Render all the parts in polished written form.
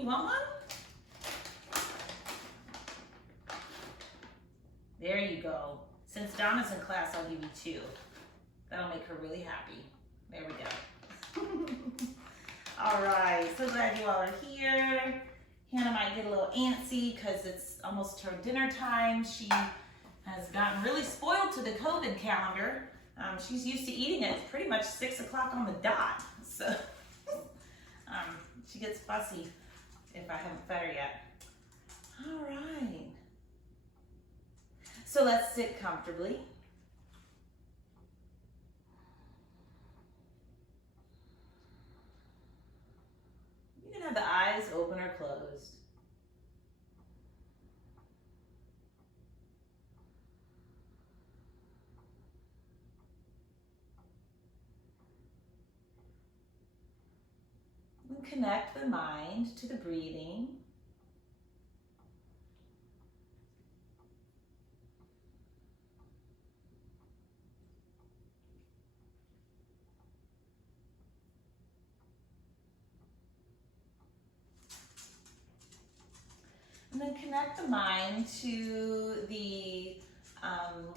You want one? There you go. Since Donna's in class, I'll give you 2. That'll make her really happy. There we go. All right, so glad you all are here. Hannah might get a little antsy because it's almost her dinner time. She has gotten really spoiled to the COVID calendar. She's used to eating it pretty much 6 o'clock on the dot. So she gets fussy if I haven't fed her yet. All right. So let's sit comfortably. You can have the eyes open or closed. And connect the mind to the breathing. And then connect the mind to the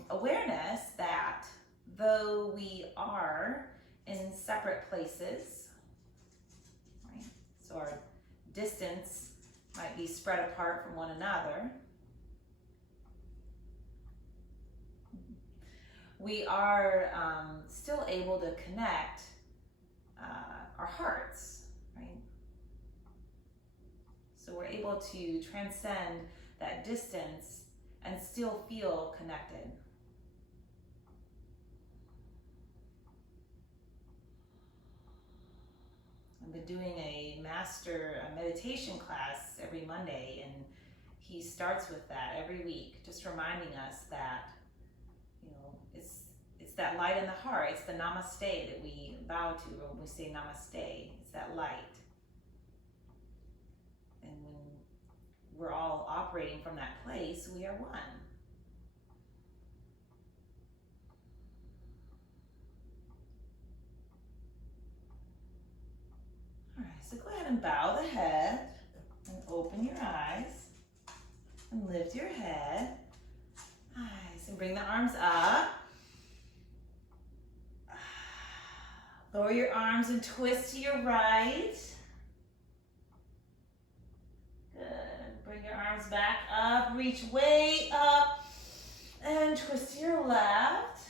awareness that though we are in separate places, right? So our distance might be spread apart from one another. We are still able to connect our hearts, right? So we're able to transcend that distance and still feel connected. I've been doing a meditation class every Monday, and he starts with that every week, just reminding us that, you know, it's that light in the heart. It's the namaste that we bow to when we say namaste. It's that light. And when we're all operating from that place, we are one. All right, so go ahead and bow the head and open your eyes and lift your head. Nice, and bring the arms up. Lower your arms and twist to your right. Good. Bring your arms back up, reach way up, and twist to your left.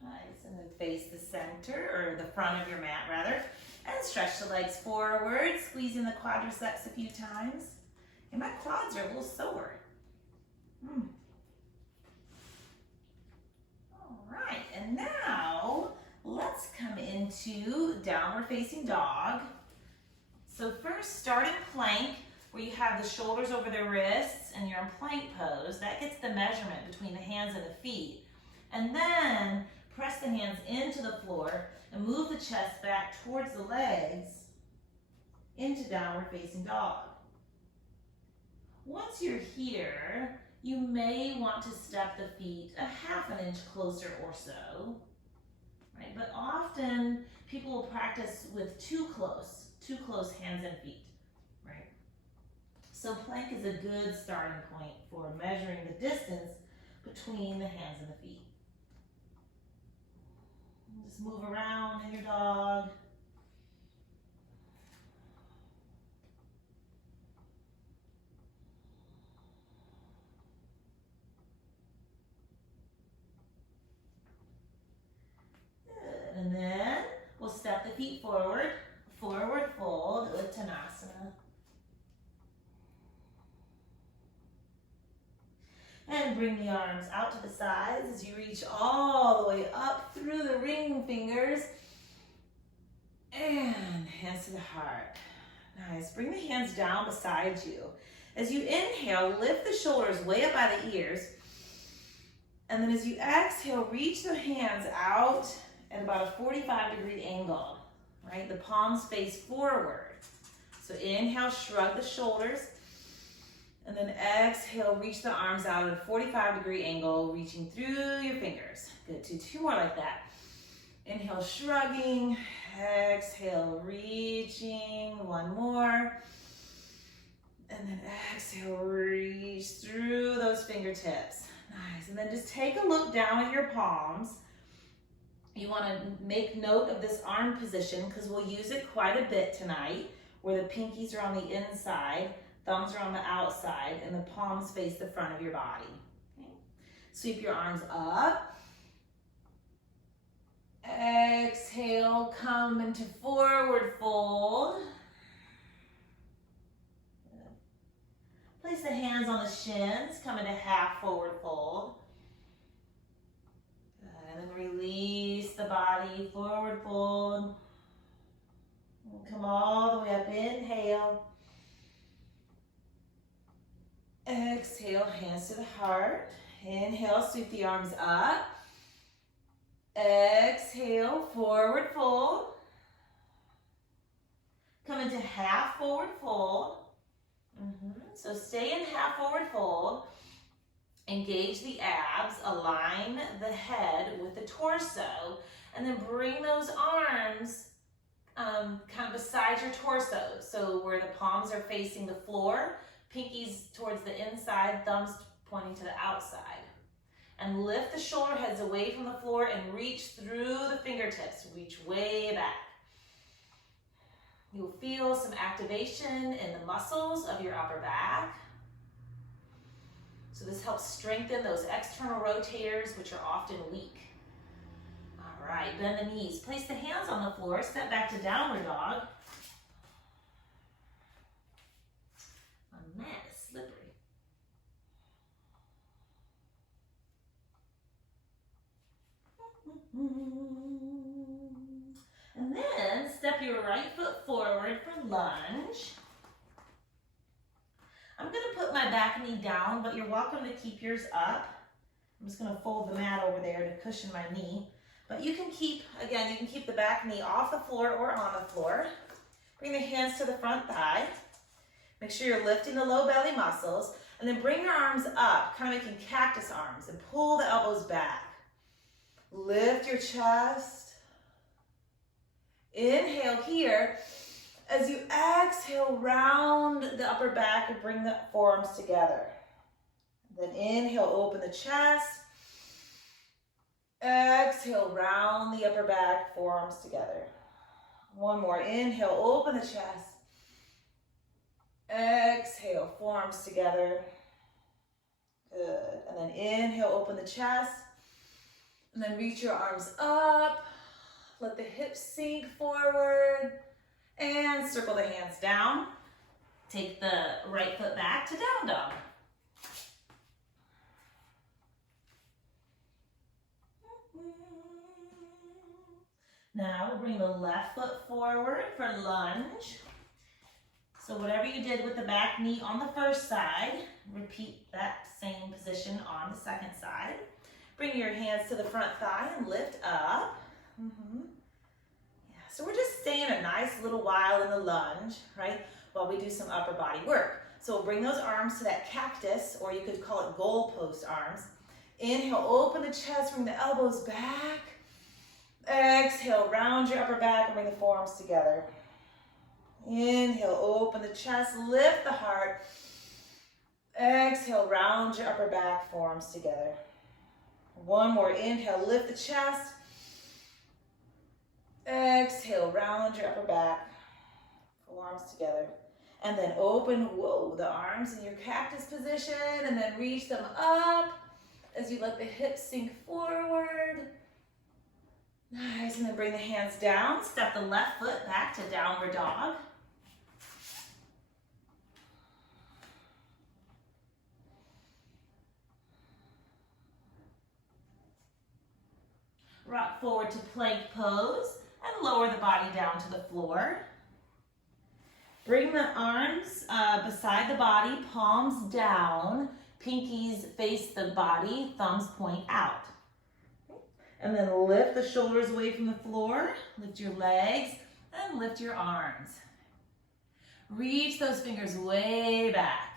Nice, and then face the center, or the front of your mat rather, and stretch the legs forward, squeezing the quadriceps a few times. And my quads are a little sore. All right, and now let's come into downward facing dog. So first, start in plank, where you have the shoulders over the wrists and you're in plank pose. That gets the measurement between the hands and the feet. And then press the hands into the floor and move the chest back towards the legs into downward facing dog. Once you're here, you may want to step the feet a ½ inch closer or so, right? But often people will practice with too close hands and feet, right? So plank is a good starting point for measuring the distance between the hands and the feet. Just move around in your dog. Good. And then we'll step the feet forward, forward fold, Uttanasana. And bring the arms out to the sides as you reach all the way up through the ring fingers. And hands to the heart. Nice. Bring the hands down beside you. As you inhale, lift the shoulders way up by the ears. And then as you exhale, reach the hands out at about a 45-degree angle, right? The palms face forward. So inhale, shrug the shoulders. And then exhale, reach the arms out at a 45-degree angle, reaching through your fingers. Good, two more like that. Inhale, shrugging. Exhale, reaching. One more. And then exhale, reach through those fingertips. Nice. And then just take a look down at your palms. You want to make note of this arm position because we'll use it quite a bit tonight, where the pinkies are on the inside, thumbs are on the outside, and the palms face the front of your body. Okay. Sweep your arms up. Exhale, come into forward fold. Place the hands on the shins, come into half forward fold. And then release the body, forward fold. And come all the way up, inhale. Exhale, hands to the heart. Inhale, sweep the arms up. Exhale, forward fold. Come into half forward fold. So stay in half forward fold. Engage the abs, align the head with the torso, and then bring those arms kind of beside your torso. So where the palms are facing the floor, pinkies towards the inside, thumbs pointing to the outside. And lift the shoulder heads away from the floor and reach through the fingertips. Reach way back. You'll feel some activation in the muscles of your upper back. So this helps strengthen those external rotators, which are often weak. All right, bend the knees. Place the hands on the floor. Step back to downward dog. My mat is slippery. And then step your right foot forward for lunge. I'm going to put my back knee down, but you're welcome to keep yours up. I'm just going to fold the mat over there to cushion my knee. But you can keep, again, you can keep the back knee off the floor or on the floor. Bring the hands to the front thigh. Make sure you're lifting the low belly muscles. And then bring your arms up, kind of making cactus arms, and pull the elbows back. Lift your chest. Inhale here. As you exhale, round the upper back and bring the forearms together. Then inhale, open the chest. Exhale, round the upper back, forearms together. One more. Inhale, open the chest. Exhale, forearms together. Good. And then inhale, open the chest. And then reach your arms up. Let the hips sink forward. And circle the hands down. Take the right foot back to down dog. Now we'll bring the left foot forward for lunge. So whatever you did with the back knee on the first side, repeat that same position on the second side. Bring your hands to the front thigh and lift up. So we're just staying a nice little while in the lunge, right? While we do some upper body work. So we'll bring those arms to that cactus, or you could call it goalpost arms. Inhale, open the chest, bring the elbows back. Exhale, round your upper back and bring the forearms together. Inhale, open the chest, lift the heart. Exhale, round your upper back, forearms together. One more, inhale, lift the chest. Exhale, round your upper back, forearms together. And then open, the arms in your cactus position, and then reach them up as you let the hips sink forward. Nice, and then bring the hands down. Step the left foot back to downward dog. Rock forward to plank pose and lower the body down to the floor. Bring the arms beside the body, palms down, pinkies face the body, thumbs point out. And then lift the shoulders away from the floor, lift your legs, and lift your arms. Reach those fingers way back.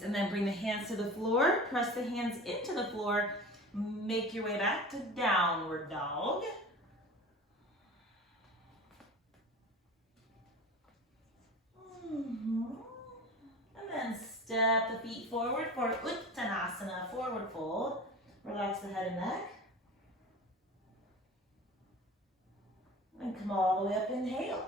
Nice, and then bring the hands to the floor, press the hands into the floor, make your way back to downward dog. And then step the feet forward for Uttanasana, forward fold. Relax the head and neck. And come all the way up, inhale.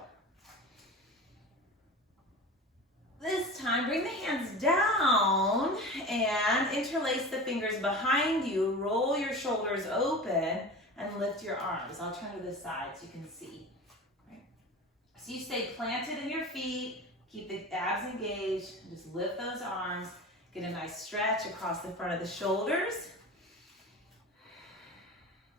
This time, bring the hands down and interlace the fingers behind you. Roll your shoulders open and lift your arms. I'll turn to this side so you can see. Right. So you stay planted in your feet, keep the abs engaged, just lift those arms. Get a nice stretch across the front of the shoulders.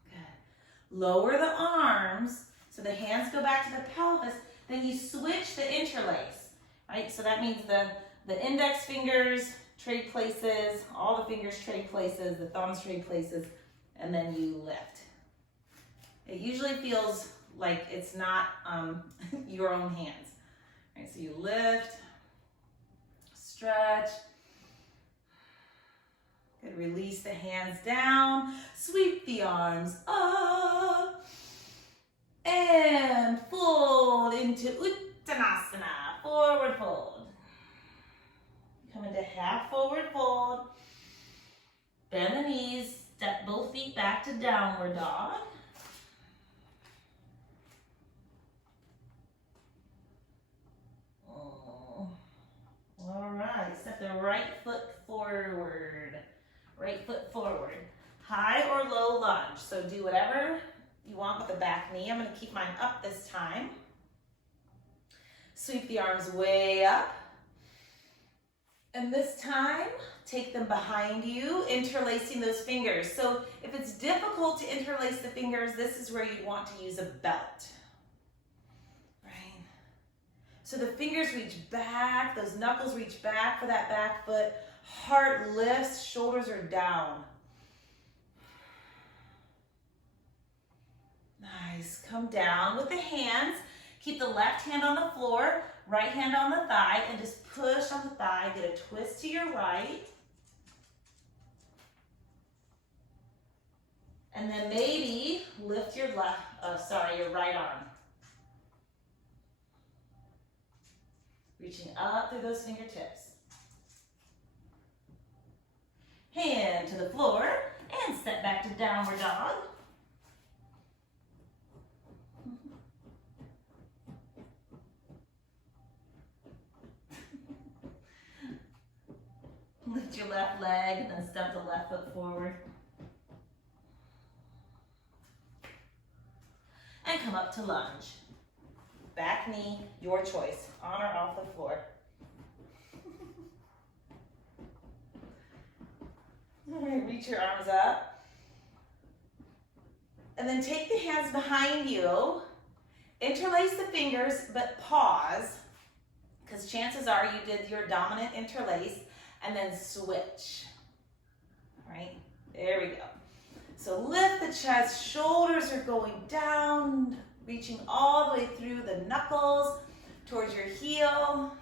Good. Lower the arms so the hands go back to the pelvis. Then you switch the interlace. Right, so that means the index fingers trade places, all the fingers trade places, the thumbs trade places, and then you lift. It usually feels like it's not your own hands. Right, so you lift, stretch, good, release the hands down, sweep the arms up, and fold into Uttanasana. Forward fold. Come into half forward fold. Bend the knees. Step both feet back to downward dog. Oh. All right. Step the right foot forward. Right foot forward. High or low lunge. So do whatever you want with the back knee. I'm going to keep mine up this time. Sweep the arms way up. And this time, take them behind you, interlacing those fingers. So if it's difficult to interlace the fingers, this is where you'd want to use a belt. Right? So the fingers reach back, those knuckles reach back for that back foot. Heart lifts, shoulders are down. Nice. Come down with the hands. Keep the left hand on the floor, right hand on the thigh, and just push on the thigh. Get a twist to your right. And then maybe lift your your right arm. Reaching up through those fingertips. Hand to the floor, and step back to downward dog. Lift your left leg and then step the left foot forward. And come up to lunge. Back knee, your choice, on or off the floor. All right, reach your arms up. And then take the hands behind you. Interlace the fingers, but pause, because chances are you did your dominant interlace. And then switch. All right, there we go. So lift the chest, shoulders are going down, reaching all the way through the knuckles towards your heel.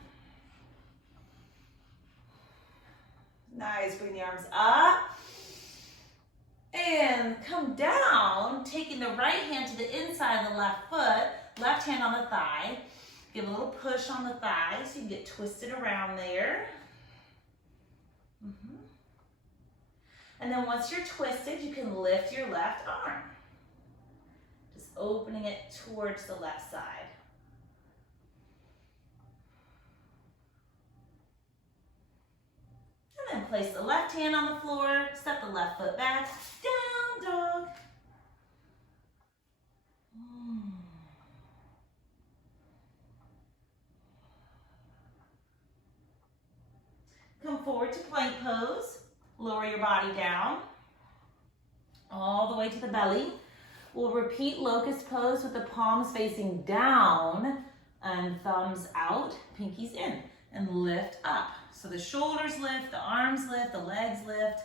Nice, bring the arms up. And come down, taking the right hand to the inside of the left foot, left hand on the thigh. Give a little push on the thigh so you can get twisted around there. And then once you're twisted, you can lift your left arm. Just opening it towards the left side. And then place the left hand on the floor, step the left foot back, down dog. Come forward to plank pose. Lower your body down, all the way to the belly. We'll repeat locust pose with the palms facing down and thumbs out, pinkies in, and lift up. So the shoulders lift, the arms lift, the legs lift.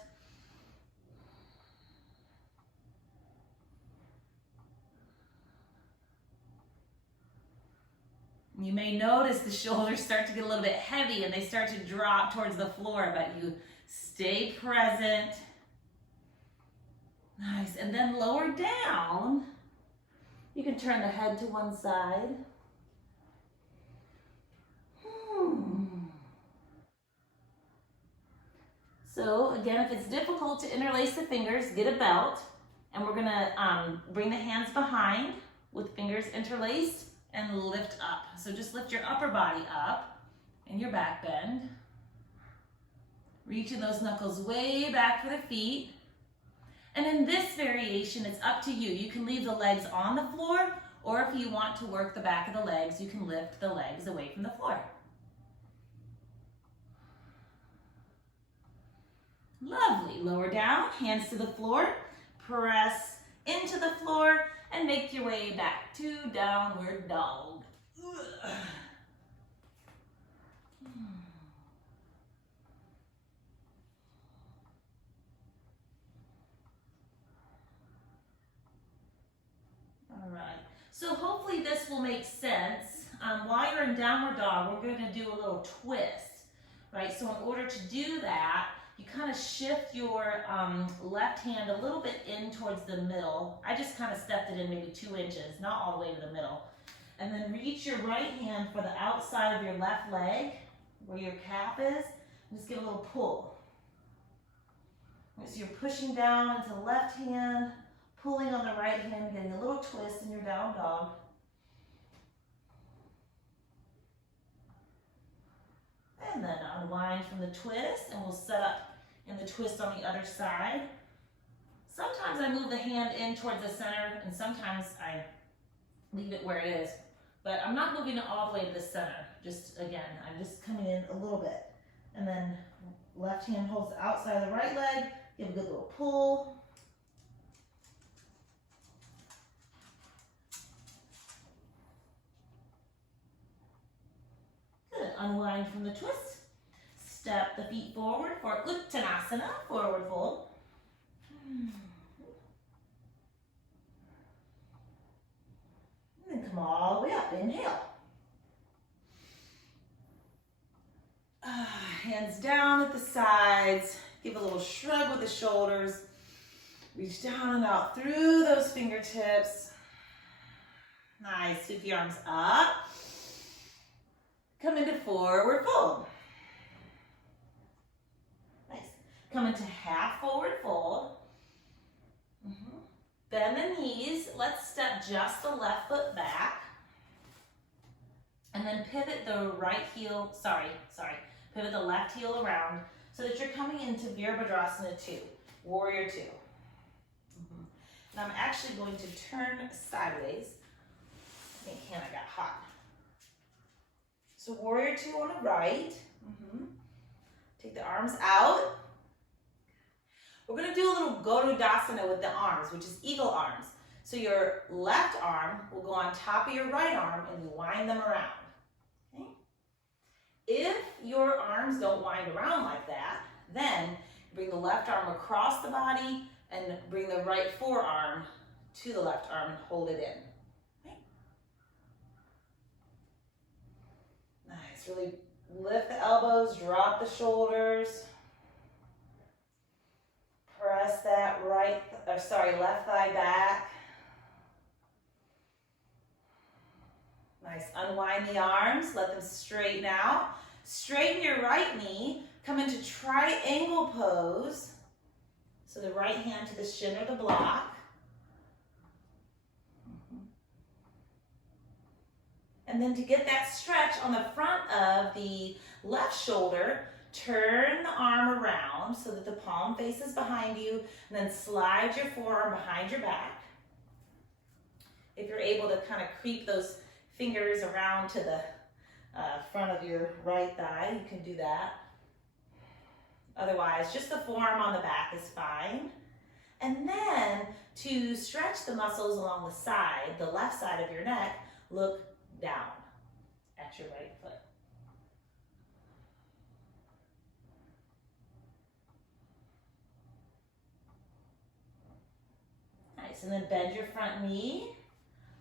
You may notice the shoulders start to get a little bit heavy and they start to drop towards the floor, but you stay present. Nice, and then lower down. You can turn the head to one side. So again, if it's difficult to interlace the fingers, get a belt. And we're gonna bring the hands behind with fingers interlaced and lift up. So just lift your upper body up and your back bend. Reaching those knuckles way back for the feet. And in this variation, it's up to you. You can leave the legs on the floor, or if you want to work the back of the legs, you can lift the legs away from the floor. Lovely. Lower down, hands to the floor. Press into the floor and make your way back to downward dog. All right, so hopefully this will make sense. While you're in downward dog, we're going to do a little twist, right? So in order to do that, you kind of shift your left hand a little bit in towards the middle. I just kind of stepped it in maybe 2 inches, not all the way to the middle. And then reach your right hand for the outside of your left leg, where your calf is, and just give a little pull. So you're pushing down into the left hand, pulling on the right hand, getting a little twist in your down dog. And then unwind from the twist, and we'll set up in the twist on the other side. Sometimes I move the hand in towards the center, and sometimes I leave it where it is. But I'm not moving it all the way to the center. Just, again, I'm just coming in a little bit. And then left hand holds the outside of the right leg, give a good little pull. Good, unwind from the twist. Step the feet forward for Uttanasana, forward fold. And then come all the way up, inhale. Hands down at the sides. Give a little shrug with the shoulders. Reach down and out through those fingertips. Nice, sweep the arms up. Come into forward fold. Nice. Come into half forward fold. Bend the knees. Let's step just the left foot back. And then pivot the right heel, pivot the left heel around so that you're coming into Virabhadrasana 2, Warrior 2. And I'm actually going to turn sideways. I think I got hot. So Warrior 2 on the right. Take the arms out. We're going to do a little Garudasana with the arms, which is eagle arms. So your left arm will go on top of your right arm and you wind them around. Okay? If your arms don't wind around like that, then bring the left arm across the body and bring the right forearm to the left arm and hold it in. Okay? Nice. Really lift the elbows, drop the shoulders. Press that left thigh back. Nice. Unwind the arms, let them straighten out. Straighten your right knee. Come into triangle pose. So the right hand to the shin or the block. And then to get that stretch on the front of the left shoulder, turn the arm around so that the palm faces behind you, and then slide your forearm behind your back. If you're able to kind of creep those fingers around to the front of your right thigh, you can do that. Otherwise, just the forearm on the back is fine. And then to stretch the muscles along the side, the left side of your neck, look down at your right foot. Nice, and then bend your front knee,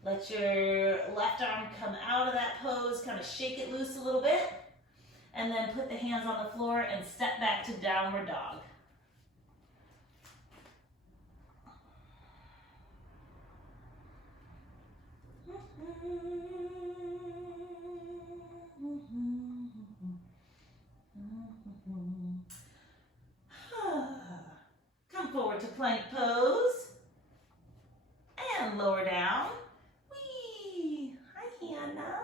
Let your left arm come out of that pose, kind of shake it loose a little bit, and then put the hands on the floor and step back to downward dog. Come forward to plank pose and lower down. Whee! Hi, Hannah.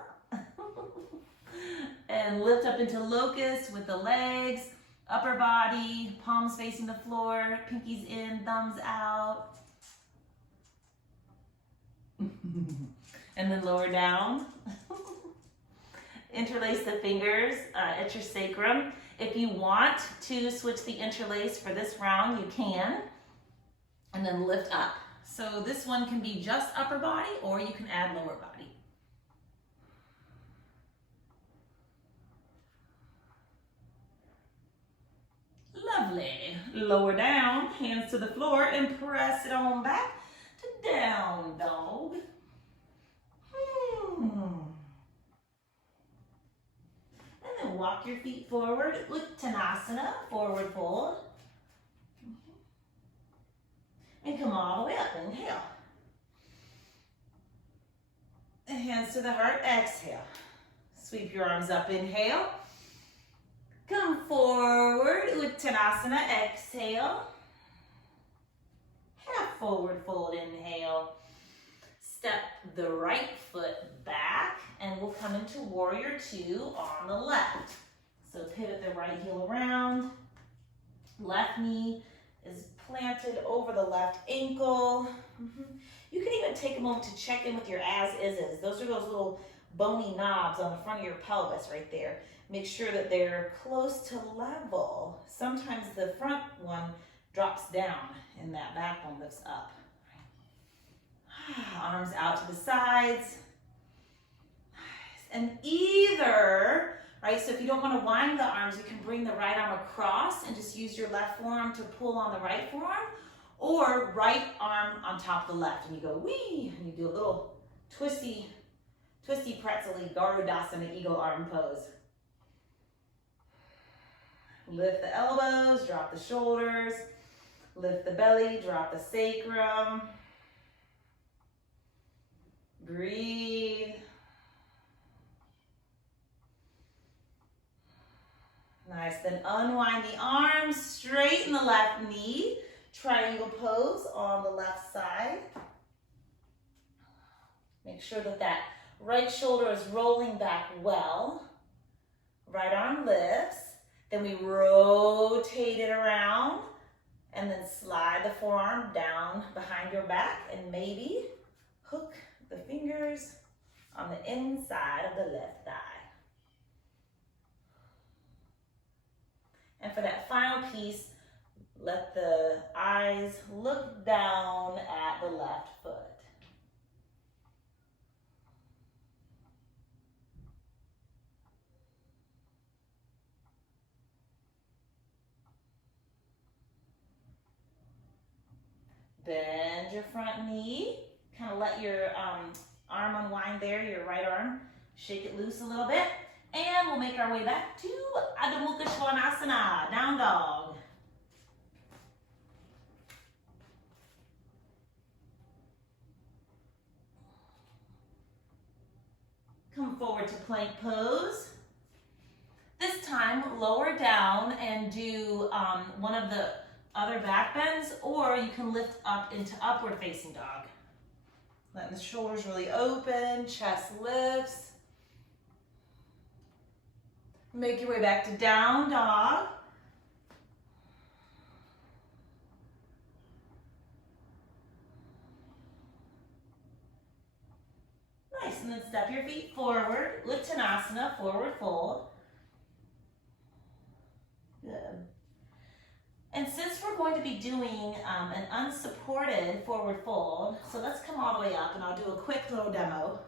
And lift up into locust with the legs, upper body, palms facing the floor, pinkies in, thumbs out. And then lower down. Interlace the fingers at your sacrum. If you want to switch the interlace for this round, you can. And then lift up. So this one can be just upper body, or you can add lower body. Lovely. Lower down, hands to the floor, and press it on back to down dog. And then walk your feet forward, Uttanasana, forward fold. And come all the way up, inhale. And hands to the heart, exhale. Sweep your arms up, inhale. Come forward, Uttanasana, exhale. Half forward fold, inhale. Step the right foot back, and we'll come into warrior two on the left. So pivot the right heel around. Left knee is planted over the left ankle. You can even take a moment to check in with your as-is. Those are those little bony knobs on the front of your pelvis right there. Make sure that they're close to level. Sometimes the front one drops down and that back one lifts up. Arms out to the sides. And either, right, so if you don't want to wind the arms, you can bring the right arm across and just use your left forearm to pull on the right forearm, or right arm on top of the left, and you go wee, and you do a little twisty pretzel-y Garudasana eagle arm pose. Lift the elbows, drop the shoulders, lift the belly, drop the sacrum. Breathe. Nice, then unwind the arms, straighten the left knee, triangle pose on the left side. Make sure that that right shoulder is rolling back well. Right arm lifts, then we rotate it around, and then slide the forearm down behind your back, and maybe hook the fingers on the inside of the left thigh. And for that final piece, let the eyes look down at the left foot. Bend your front knee. Kind of let your arm unwind there, your right arm. Shake it loose a little bit. And we'll make our way back to Adho Mukha Svanasana, down dog. Come forward to plank pose. This time, lower down and do one of the other back bends, or you can lift up into upward facing dog. Letting the shoulders really open, chest lifts. Make your way back to down dog. Nice, and then step your feet forward, Uttanasana, forward fold. Good. And since we're going to be doing an unsupported forward fold, so let's come all the way up and I'll do a quick little demo.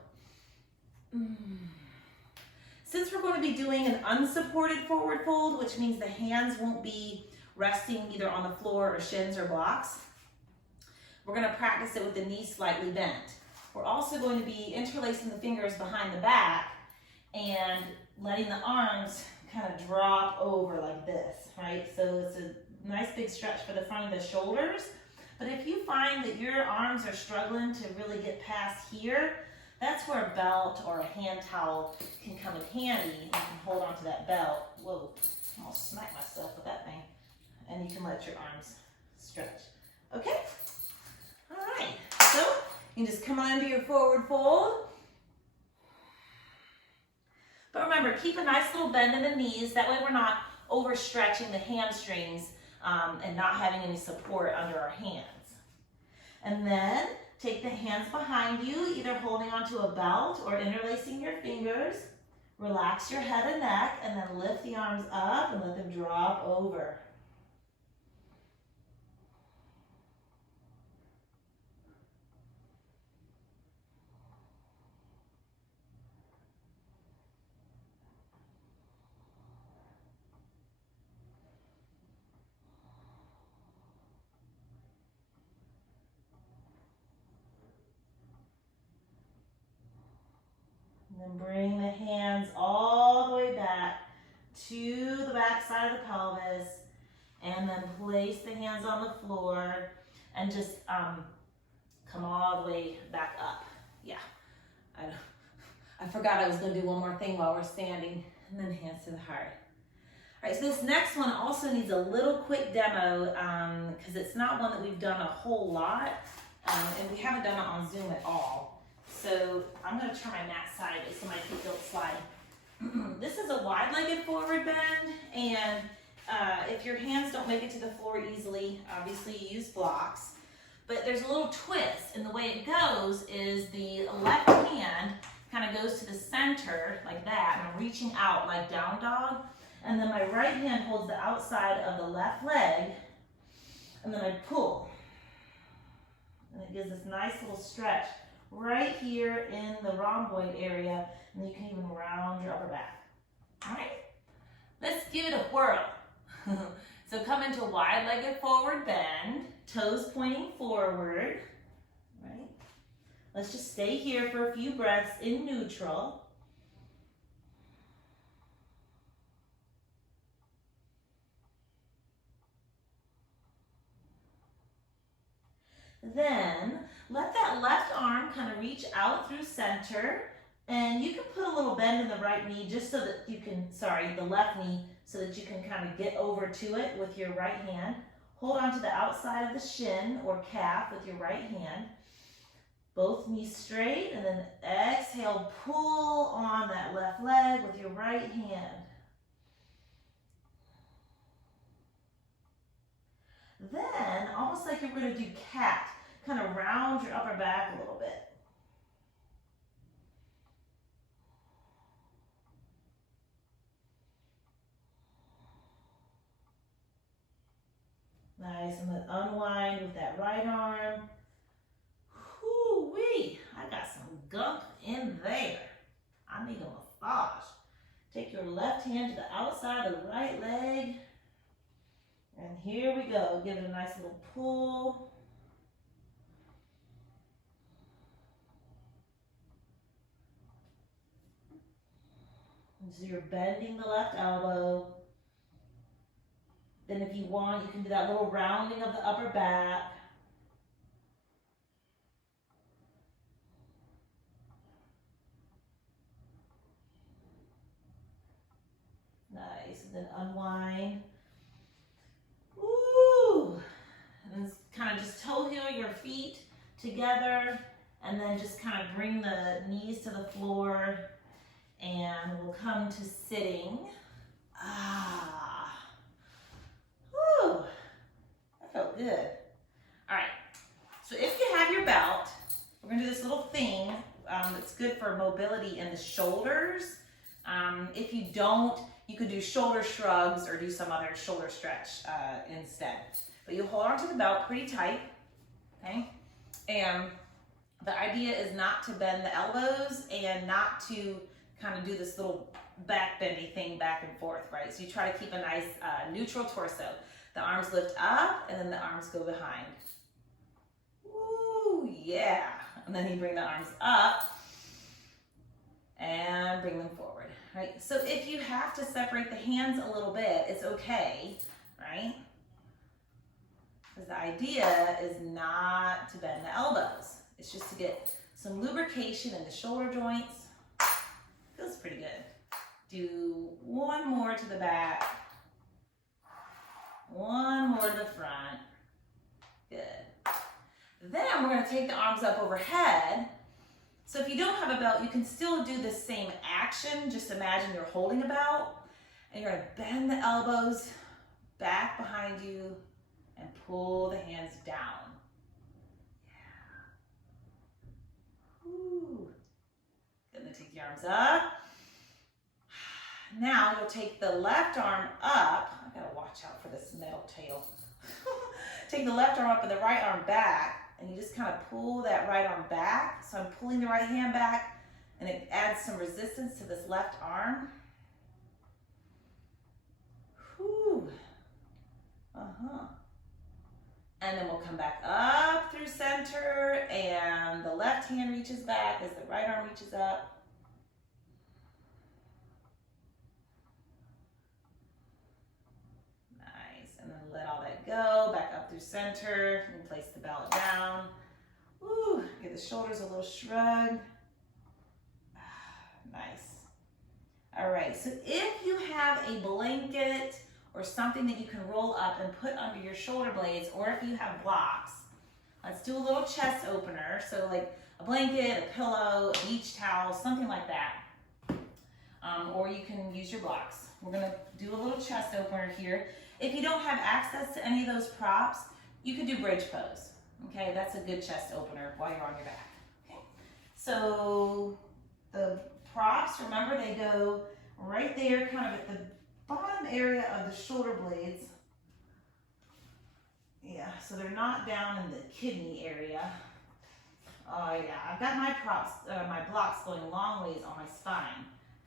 Since we're going to be doing an unsupported forward fold, which means the hands won't be resting either on the floor or shins or blocks, we're going to practice it with the knees slightly bent. we're also going to be interlacing the fingers behind the back and letting the arms kind of drop over like this, right? So it's a nice big stretch for the front of the shoulders. But if you find that your arms are struggling to really get past here, that's where a belt or a hand towel can come in handy. You can hold onto that belt. Whoa, I almost smacked myself with that thing. And you can let your arms stretch. Okay? All right. So you can just come on into your forward fold. But remember, keep a nice little bend in the knees. That way we're not overstretching the hamstrings and not having any support under our hands. And then take the hands behind you, either holding onto a belt or interlacing your fingers. Relax your head and neck, and then lift the arms up and let them drop over. And then bring the hands all the way back to the back side of the pelvis, and then place the hands on the floor and just come all the way back up. Yeah, I forgot I was going to do one more thing while we're standing, and then hands to the heart. All right, so this next one also needs a little quick demo because it's not one that we've done a whole lot, and we haven't done it on Zoom at all. So I'm going to turn my mat sideways so my feet don't slide. This is a wide-legged forward bend, and if your hands don't make it to the floor easily, obviously you use blocks. But there's a little twist, and the way it goes is the left hand kind of goes to the center like that, and I'm reaching out like down dog, and then my right hand holds the outside of the left leg, and then I pull. And it gives this nice little stretch right here in the rhomboid area, and you can even round your upper back. All right, let's give it a whirl. So come into wide-legged forward bend, toes pointing forward, right? Let's just stay here for a few breaths in neutral. Then let that left arm kind of reach out through center, and you can put a little bend in the right knee just so that you can, the left knee, so that you can kind of get over to it with your right hand. Hold on to the outside of the shin or calf with your right hand. Both knees straight, and then exhale, pull on that left leg with your right hand. Then, almost like you're going to do cat, kind of round your upper back a little bit. Nice, and then unwind with that right arm. Whoo-wee, I got some gunk in there. I need a massage. Take your left hand to the outside of the right leg. And here we go. Give it a nice little pull. And so you're bending the left elbow. Then if you want, you can do that little rounding of the upper back. Nice, and then unwind. Woo! And then kind of just toe heel your feet together, and then just kind of bring the knees to the floor, and we'll come to sitting. Whew, that felt good. All right, so if you have your belt, we're gonna do this little thing that's good for mobility in the shoulders. If you don't, you could do shoulder shrugs or do some other shoulder stretch instead. But you hold on to the belt pretty tight, okay? And the idea is not to bend the elbows and not to kind of do this little back bendy thing back and forth, right? So you try to keep a nice neutral torso. The arms lift up and then the arms go behind. Woo, yeah. And then you bring the arms up and bring them forward, right? So if you have to separate the hands a little bit, it's okay, right? Because the idea is not to bend the elbows. It's just to get some lubrication in the shoulder joints. Feels pretty good. Do one more to the back. One more to the front. Good. Then we're going to take the arms up overhead. So if you don't have a belt, you can still do the same action. Just imagine you're holding a belt and you're going to bend the elbows back behind you and pull the hands down. Yeah. Ooh. Then take the arms up. Now you'll take the left arm up. I gotta watch out for this metal tail. Take the left arm up and the right arm back, and you just kind of pull that right arm back. So I'm pulling the right hand back, and it adds some resistance to this left arm. Whew. And then we'll come back up through center, and the left hand reaches back as the right arm reaches up. And then let all that go, back up through center, and place the belt down. Ooh, get the shoulders a little shrug. Nice. All right, so if you have a blanket or something that you can roll up and put under your shoulder blades, or if you have blocks, let's do a little chest opener. So like a blanket, a pillow, a beach towel, something like that. Or you can use your blocks. We're gonna do a little chest opener here. If you don't have access to any of those props, you could do bridge pose. Okay, that's a good chest opener while you're on your back. Okay, so the props, remember, they go right there, kind of at the bottom area of the shoulder blades. Yeah, so they're not down in the kidney area. Oh yeah, I've got my props, my blocks going long ways on my spine.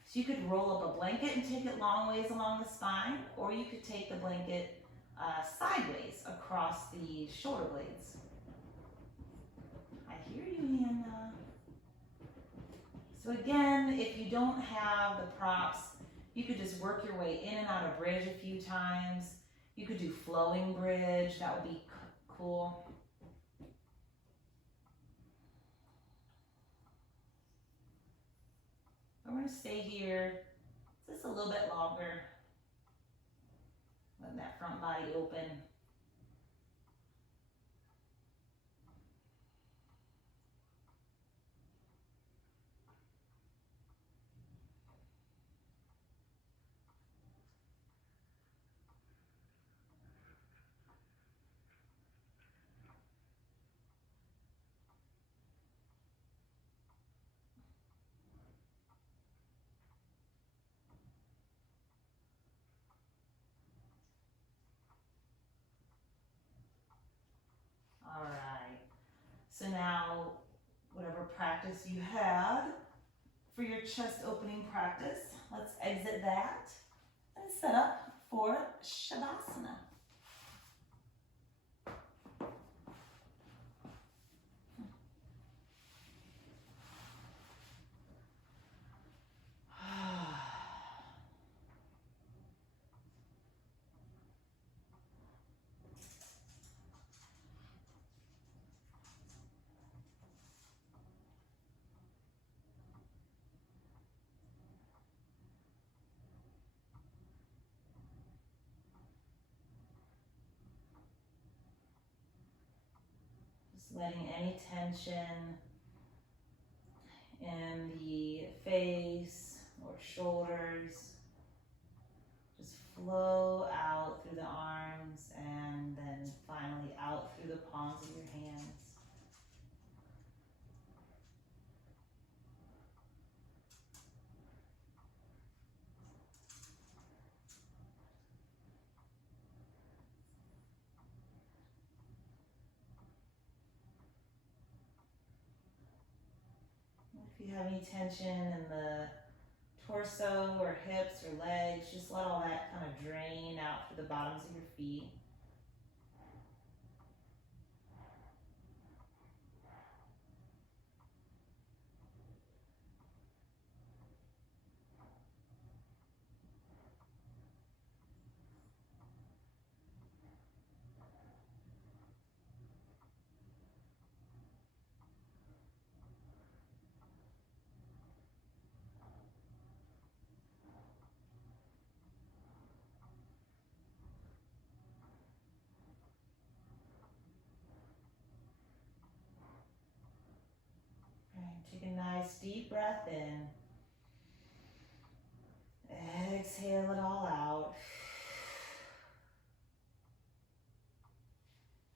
So you could roll up a blanket and take it long ways along the spine, or you could take the blanket sideways across the shoulder blades. I hear you, Hannah. So again, if you don't have the props, you could just work your way in and out of bridge a few times. You could do flowing bridge, that would be cool. We're going to stay here just a little bit longer. Let that front body open. All right, so now whatever practice you had for your chest opening practice, let's exit that and set up for Shavasana. Letting any tension in the face or shoulders just flow out through the arms and then finally out through the palms of your hands. If you have any tension in the torso or hips or legs, just let all that kind of drain out through the bottoms of your feet. Take a nice deep breath in. Exhale it all out.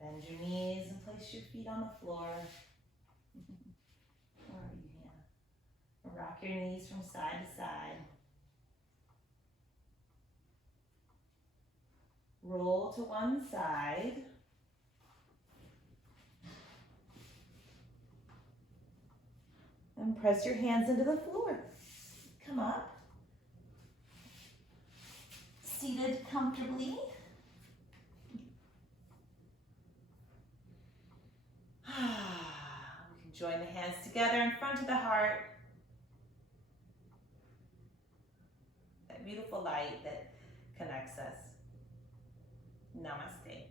Bend your knees and place your feet on the floor. Where are you here? Rock your knees from side to side. Roll to one side. And press your hands into the floor. Come up. Seated comfortably. We can join the hands together in front of the heart. That beautiful light that connects us. Namaste.